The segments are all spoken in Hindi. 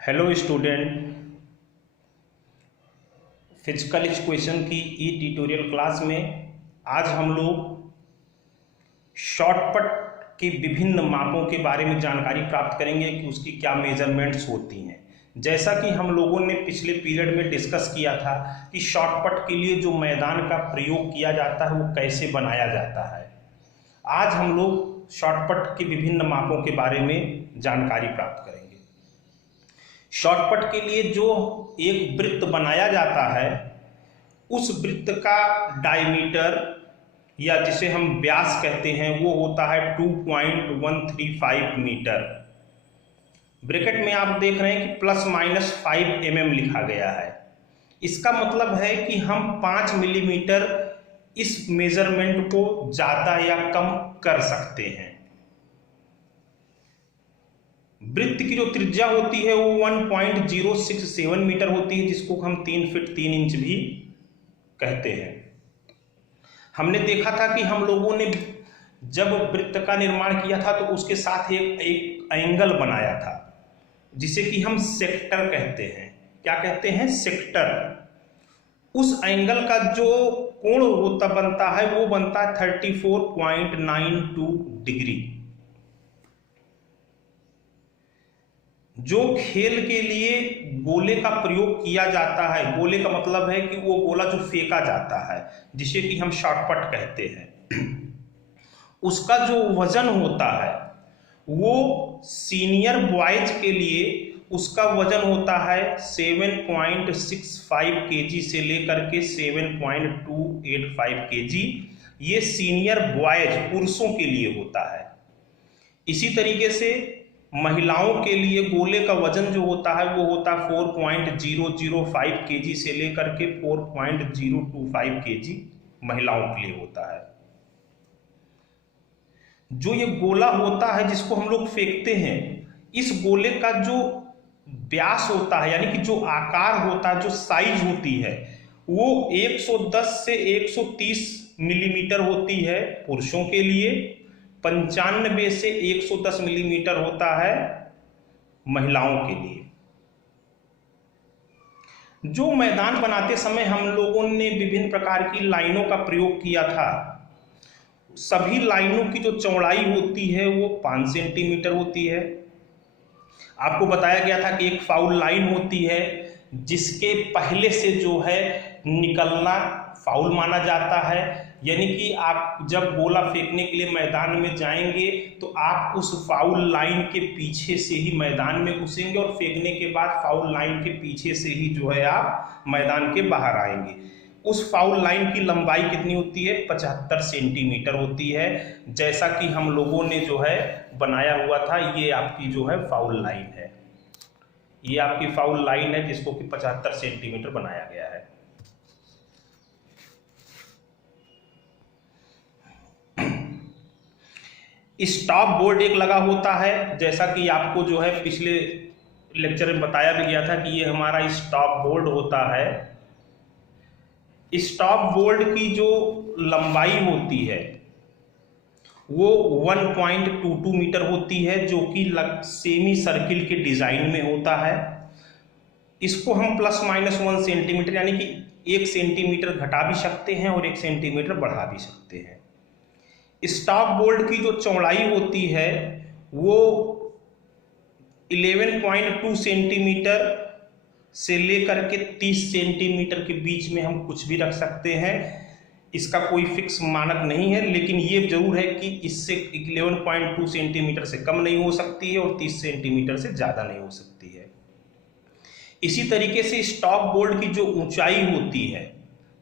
हेलो स्टूडेंट, फिजिकल इक्वेशन की ई ट्यूटोरियल क्लास में आज हम लोग शॉर्टकट के विभिन्न मापों के बारे में जानकारी प्राप्त करेंगे कि उसकी क्या मेजरमेंट्स होती हैं। जैसा कि हम लोगों ने पिछले पीरियड में डिस्कस किया था कि शॉर्टकट के लिए जो मैदान का प्रयोग किया जाता है वो कैसे बनाया जाता है। आज हम लोग शॉर्टकट के विभिन्न मापों के बारे में जानकारी प्राप्त करेंगे। शॉर्टकट के लिए जो एक वृत्त बनाया जाता है उस वृत्त का डायमीटर या जिसे हम व्यास कहते हैं वो होता है 2.135 मीटर। ब्रैकेट में आप देख रहे हैं कि ±5 mm लिखा गया है। इसका मतलब है कि हम 5 मिलीमीटर इस मेजरमेंट को ज़्यादा या कम कर सकते हैं। वृत्त की जो त्रिज्या होती है वो 1.067 मीटर होती है, जिसको हम 3 फीट 3 इंच भी कहते हैं। हमने देखा था कि हम लोगों ने जब वृत्त का निर्माण किया था तो उसके साथ एक एंगल बनाया था जिसे कि हम सेक्टर कहते हैं। क्या कहते हैं? सेक्टर। उस एंगल का जो कोण बनता है वो बनता है 34.92 डिग्री। जो खेल के लिए गोले का प्रयोग किया जाता है, गोले का मतलब है कि वो गोला जो फेंका जाता है जिसे कि हम शॉटपट कहते हैं, उसका जो वजन होता है वो सीनियर बॉयज के लिए उसका वजन होता है 7.65 केजी से लेकर के 7.285 केजी। ये सीनियर बॉयज पुरुषों के लिए होता है। इसी तरीके से महिलाओं के लिए गोले का वजन जो होता है वो होता है 4.005 केजी से लेकर के 4.025 केजी महिलाओं के लिए होता है। जो ये गोला होता है जिसको हम लोग फेंकते हैं, इस गोले का जो व्यास होता है यानी कि जो आकार होता है, जो साइज होती है, वो 110 से 130 मिलीमीटर होती है पुरुषों के लिए, 95 से 110 मिलीमीटर होता है महिलाओं के लिए। जो मैदान बनाते समय हम लोगों ने विभिन्न प्रकार की लाइनों का प्रयोग किया था, सभी लाइनों की जो चौड़ाई होती है वो 5 सेंटीमीटर होती है। आपको बताया गया था कि एक फाउल लाइन होती है जिसके पहले से जो है निकलना फाउल माना जाता है। यानी कि आप जब गोला फेंकने के लिए मैदान में जाएंगे तो आप उस फाउल लाइन के पीछे से ही मैदान में घुसेंगे और फेंकने के बाद फाउल लाइन के पीछे से ही जो है आप मैदान के बाहर आएंगे। उस फाउल लाइन की लंबाई कितनी होती है? 75 सेंटीमीटर होती है। जैसा कि हम लोगों ने जो है बनाया हुआ था, ये आपकी जो है फाउल लाइन है। ये आपकी फाउल लाइन है जिसको कि 75 सेंटीमीटर बनाया गया है। स्टॉप बोर्ड एक लगा होता है, जैसा कि आपको जो है पिछले लेक्चर में बताया भी गया था कि ये हमारा स्टॉप बोर्ड होता है। स्टॉप बोर्ड की जो लंबाई होती है वो 1.22 मीटर होती है, जो कि सेमी सर्किल के डिजाइन में होता है। इसको हम ±1 सेंटीमीटर यानी कि 1 सेंटीमीटर घटा भी सकते हैं और 1 सेंटीमीटर बढ़ा भी सकते हैं। स्टॉप बोर्ड की जो चौड़ाई होती है वो 11.2 सेंटीमीटर से लेकर के 30 सेंटीमीटर के बीच में हम कुछ भी रख सकते हैं। इसका कोई फिक्स मानक नहीं है, लेकिन ये जरूर है कि इससे 11.2 सेंटीमीटर से कम नहीं हो सकती है और 30 सेंटीमीटर से ज़्यादा नहीं हो सकती है। इसी तरीके से स्टॉप बोर्ड की जो ऊंचाई होती है,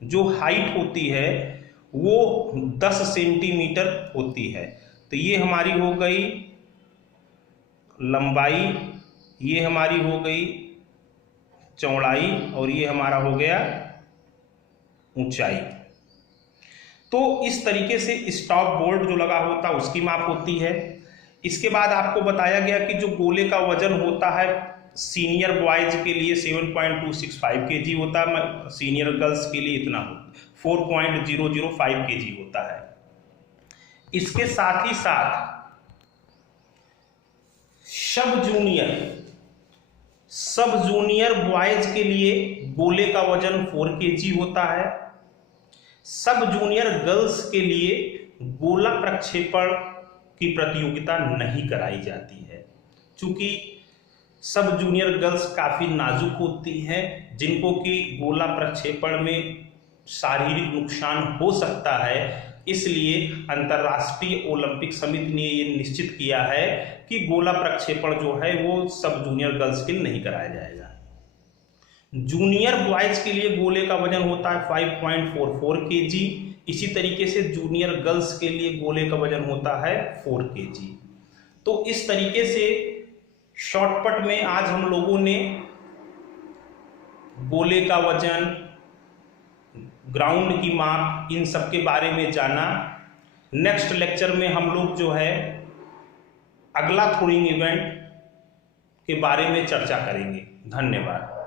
जो हाइट होती है, वो 10 सेंटीमीटर होती है। तो ये हमारी हो गई लंबाई, ये हमारी हो गई चौड़ाई और ये हमारा हो गया ऊंचाई। तो इस तरीके से स्टॉप बोर्ड जो लगा होता है उसकी माप होती है। इसके बाद आपको बताया गया कि जो गोले का वजन होता है सीनियर बॉयज के लिए 7.265 केजी होता है, सीनियर गर्ल्स के लिए इतना 4.005 केजी होता है। इसके साथ ही साथ सब सब जूनियर बॉयज के लिए गोले का वजन 4 kg होता है। सब जूनियर गर्ल्स के लिए गोला प्रक्षेपण की प्रतियोगिता नहीं कराई जाती है, क्योंकि सब जूनियर गर्ल्स काफ़ी नाजुक होती हैं, जिनको कि गोला प्रक्षेपण में शारीरिक नुकसान हो सकता है। इसलिए अंतर्राष्ट्रीय ओलंपिक समिति ने ये निश्चित किया है कि गोला प्रक्षेपण जो है वो सब जूनियर गर्ल्स के लिए नहीं कराया जाएगा। जूनियर बॉयज के लिए गोले का वजन होता है 5.44 kg। इसी तरीके से जूनियर गर्ल्स के लिए गोले का वजन होता है 4 kg। तो इस तरीके से शॉर्टकट में आज हम लोगों ने गोले का वजन, ग्राउंड की माप, इन सब के बारे में जाना। नेक्स्ट लेक्चर में हम लोग जो है अगला थ्रोइंग इवेंट के बारे में चर्चा करेंगे। धन्यवाद।